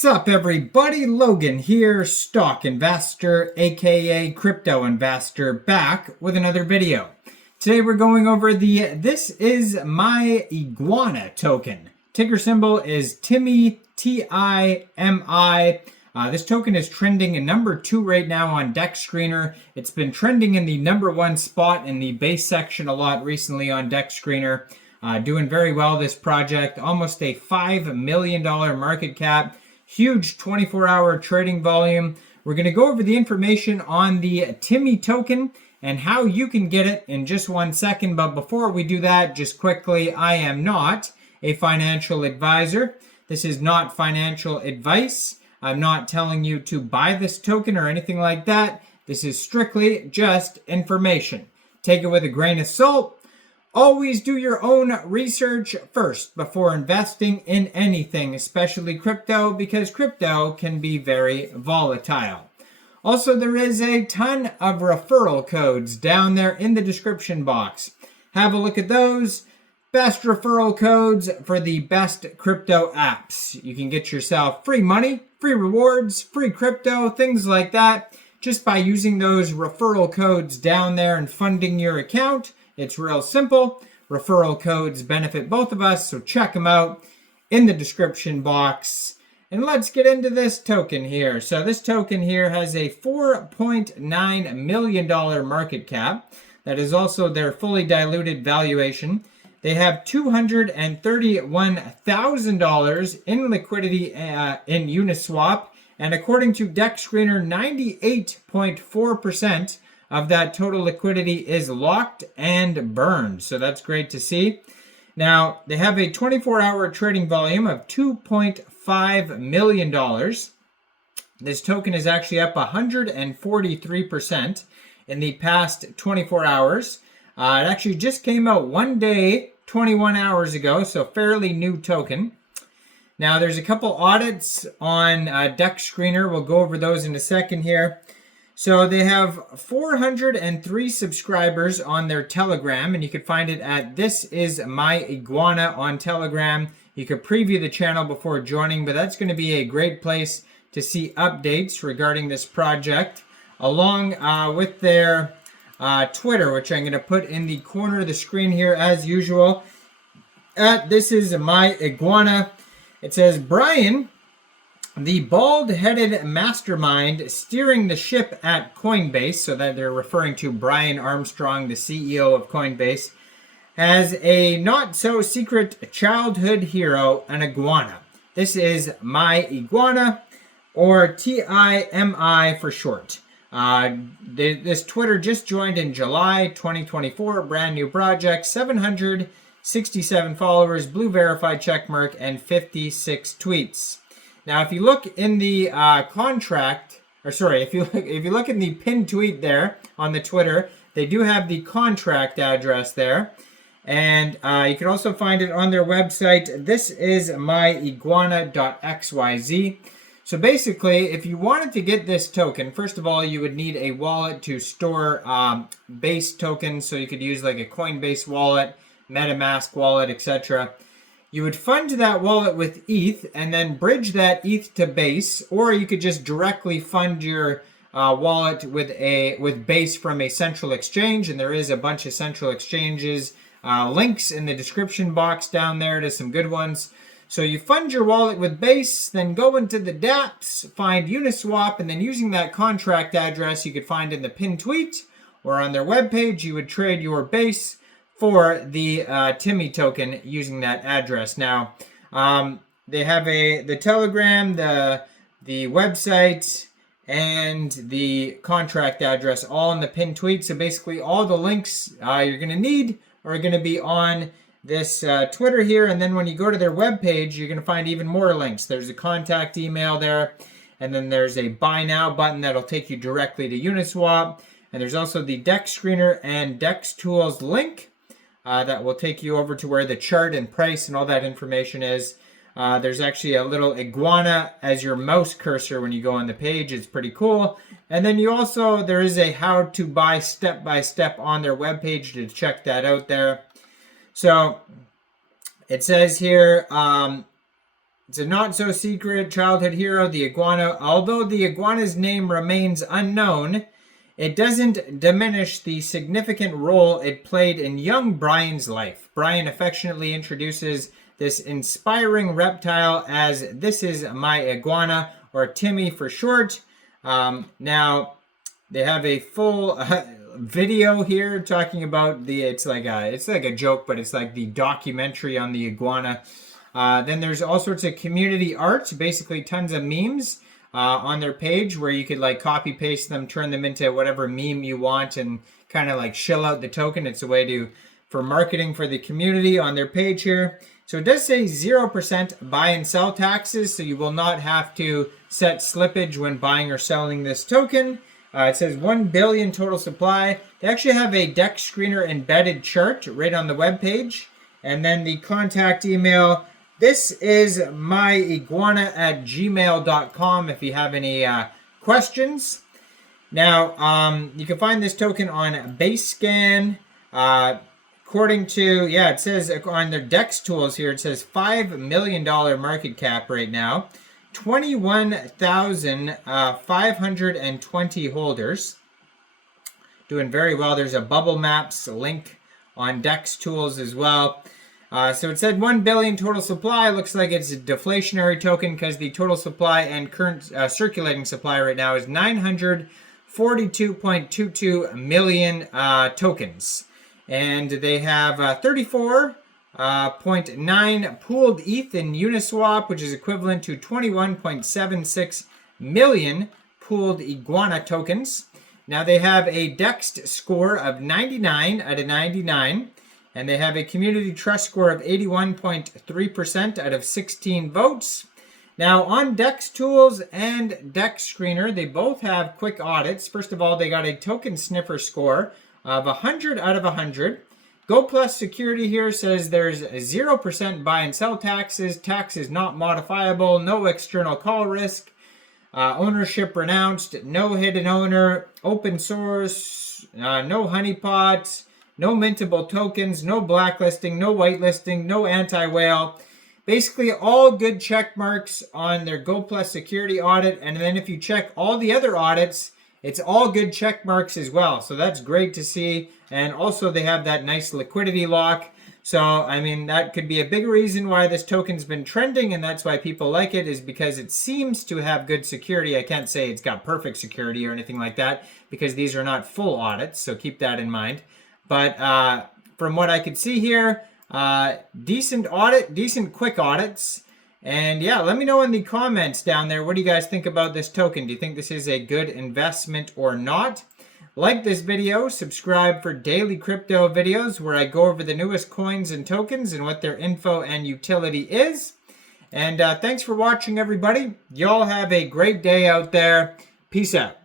Sup everybody, Logan here, stock investor, aka crypto investor, back with another video. Today we're going over this is my Iguana token. Ticker symbol is Timmy, T-I-M-I. This token is trending in number 2 right now on DEX Screener. It's been trending in the number 1 spot in the base section a lot recently on DEX Screener. Doing very well, this project. Almost a $5 million market cap. Huge 24-hour trading volume. We're going to go over the information on the Timmy token and how you can get it in just 1 second. But before we do that, just quickly, I am not a financial advisor. This is not financial advice. I'm not telling you to buy this token or anything like that. This is strictly just information. Take it with a grain of salt. Always do your own research first before investing in anything, especially crypto, because crypto can be very volatile. Also, there is a ton of referral codes down there in the description box. Have a look at those. Best referral codes for the best crypto apps. You can get yourself free money, free rewards, free crypto, things like that, just by using those referral codes down there and funding your account. It's real simple. Referral codes benefit both of us, so check them out in the description box. And let's get into this token here. So this token here has a $4.9 million market cap. That is also their fully diluted valuation. They have $231,000 in liquidity in Uniswap. And according to DEX Screener, 98.4% of that total liquidity is locked and burned. So that's great to see. Now, they have a 24-hour trading volume of $2.5 million. This token is actually up 143% in the past 24 hours. It actually just came out 1 day, 21 hours ago, so fairly new token. Now, there's a couple audits on DEX Screener. We'll go over those in a second here. So they have 403 subscribers on their Telegram, and you can find it at This Is My Iguana on Telegram. You could preview the channel before joining, but that's going to be a great place to see updates regarding this project, along with their Twitter, which I'm going to put in the corner of the screen here as usual. At This Is My Iguana, it says, Brian, the bald-headed mastermind steering the ship at Coinbase, so that they're referring to Brian Armstrong, the CEO of Coinbase, has a not-so-secret childhood hero, an iguana. This is my Iguana, or T-I-M-I for short. This Twitter just joined in July 2024, brand new project, 767 followers, blue verified checkmark, and 56 tweets. Now, if you look in the if you look in the pinned tweet there on the Twitter, they do have the contract address there, and you can also find it on their website. This is myiguana.xyz. So basically, if you wanted to get this token, first of all, you would need a wallet to store base tokens. So you could use like a Coinbase wallet, MetaMask wallet, etc. You would fund that wallet with ETH and then bridge that ETH to Base, or you could just directly fund your wallet with Base from a central exchange, and there is a bunch of central exchanges. Links in the description box down there to some good ones. So you fund your wallet with Base, then go into the dApps, find Uniswap, and then using that contract address you could find in the pinned tweet or on their webpage, you would trade your Base for the Timmy token using that address. Now, they have the Telegram, the website, and the contract address all in the pinned tweet. So basically all the links you're going to need are going to be on this Twitter here. And then when you go to their webpage, you're going to find even more links. There's a contact email there, and then there's a buy now button that'll take you directly to Uniswap. And there's also the DEX Screener and DEX Tools link. That will take you over to where the chart and price and all that information is. There's actually a little iguana as your mouse cursor when you go on the page. It's pretty cool. And then there is a how to buy step-by-step on their webpage to check that out there. So it says here, It's a not-so-secret childhood hero, the Iguana. Although the Iguana's name remains unknown, it doesn't diminish the significant role it played in young Brian's life. Brian affectionately introduces this inspiring reptile as "This is my Iguana," or Timmy for short. Now, they have a full video here talking about it's like a joke, but it's like the documentary on the Iguana. Then there's all sorts of community art, basically tons of memes on their page where you could like copy paste them, turn them into whatever meme you want, and kind of like shill out the token. It's a way for marketing for the community on their page here. So it does say 0% buy and sell taxes, so you will not have to set slippage when buying or selling this token. It says 1 billion total supply. They actually have a DEX screener embedded chart right on the web page. And then the contact email, this is myiguana@gmail.com if you have any questions. Now, you can find this token on BaseScan. According to, it says on their DEX tools here, it says $5 million market cap right now. 21,520 holders. Doing very well. There's a Bubble Maps link on DEX tools as well. So it said 1 billion total supply. Looks like it's a deflationary token because the total supply and current circulating supply right now is 942.22 million tokens. And they have 34.9 pooled ETH in Uniswap, which is equivalent to 21.76 million pooled Iguana tokens. Now they have a DEX score of 99 out of 99, and they have a community trust score of 81.3% out of 16 votes. Now on DEX Tools and DEX Screener, they both have quick audits. First of all, they got a token sniffer score of 100 out of 100. Go Plus Security here says there's 0% buy and sell taxes, taxes not modifiable, no external call risk, ownership renounced, no hidden owner, open source, no honeypots, no mintable tokens, no blacklisting, no whitelisting, no anti-whale. Basically all good check marks on their Go Plus Security audit. And then if you check all the other audits, it's all good check marks as well. So that's great to see. And also they have that nice liquidity lock. So, I mean, that could be a big reason why this token's been trending, and that's why people like it, is because it seems to have good security. I can't say it's got perfect security or anything like that, because these are not full audits, so keep that in mind. But from what I could see here, decent quick audits. And yeah, let me know in the comments down there, what do you guys think about this token? Do you think this is a good investment or not? Like this video, subscribe for daily crypto videos where I go over the newest coins and tokens and what their info and utility is. And thanks for watching, everybody. Y'all have a great day out there. Peace out.